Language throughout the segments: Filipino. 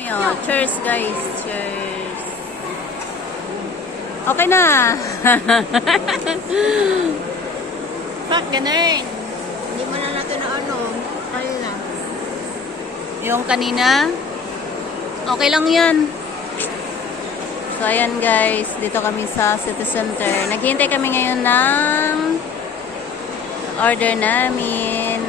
Cheers guys. Cheers. Okay na. Fuck, ganun. Hindi mo na natin na kanina. Yung kanina? Okay lang yan. So, ayan guys. Dito kami sa City Center. Naghihintay kami ngayon ng order namin.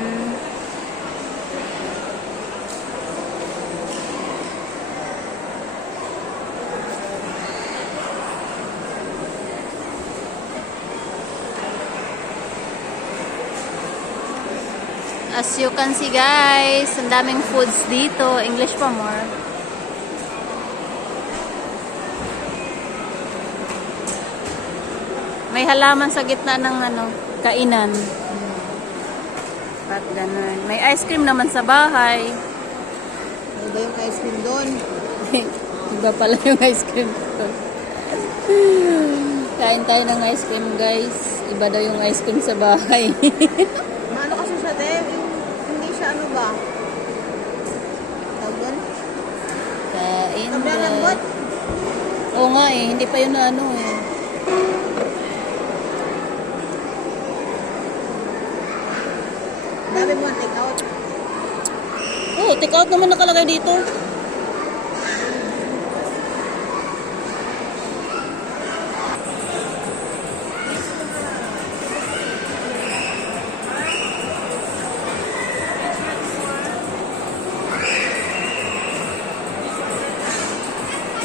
As you can see guys, ang daming foods dito. English pa more. May halaman sa gitna ng kainan. At ganun. May ice cream naman sa bahay. Iba yung ice cream doon. Iba pala yung ice cream doon. Kain tayo ng ice cream guys. Iba daw yung ice cream sa bahay. Ano kasi siya din? Hindi siya ba? Tawag doon? Kain Naglalambot? Oo nga eh. Hindi pa yun na eh. Dami mo ang take out. Oh, take out naman nakalagay dito.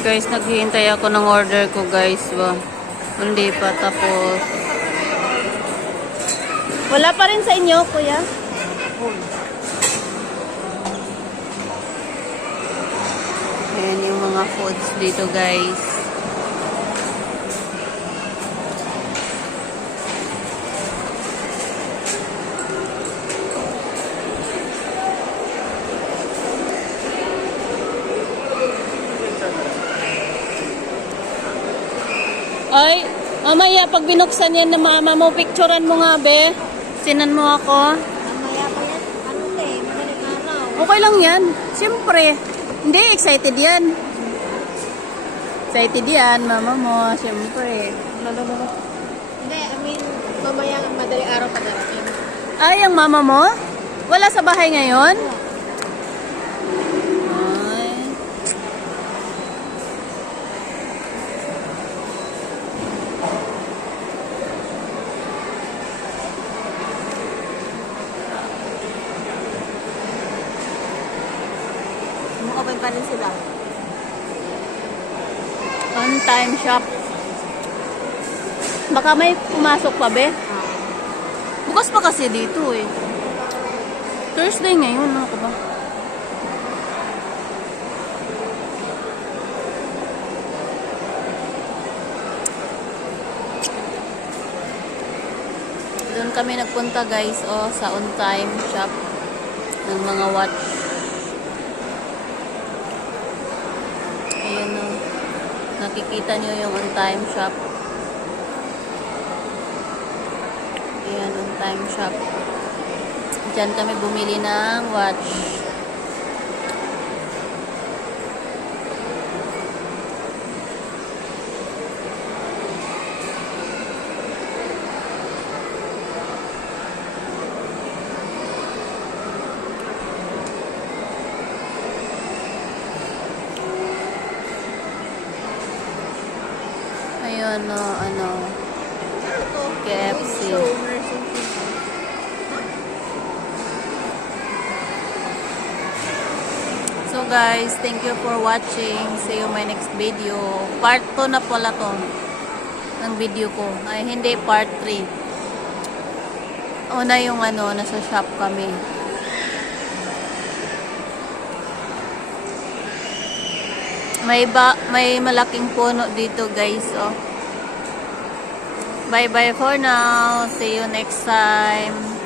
Guys, naghihintay ako ng order ko guys. Hindi pa tapos. Wala pa rin sa inyo, kuya? Ayan yung mga foods dito guys. Ay, mamaya pag binuksan yan na mama mo, picturean mo nga be. Sinan mo ako. Mamaya pa yan. Madaling araw. Okay lang yan. Siyempre. Hindi, excited yan. Excited yan, mama mo. Siyempre. Hindi, mamaya madaling araw pa darating. Ay, ang mama mo? Wala sa bahay ngayon? Ay. Open pa rin sila. On time shop. Baka may pumasok pa be? Bukas pa kasi dito eh. Thursday ngayon, ano ka ba? Doon kami nagpunta guys, sa on time shop ng mga watch. Ayan o. Nakikita nyo yung on time shop. Ayan, on time shop. Diyan kami bumili ng watch. Ayun, KFC. So guys, thank you for watching. See you my next video. Part 2 na pala to ng video ko. Ay, hindi part 3. Una yung nasa shop kami. May malaking puno dito guys, Bye bye for now. See you next time.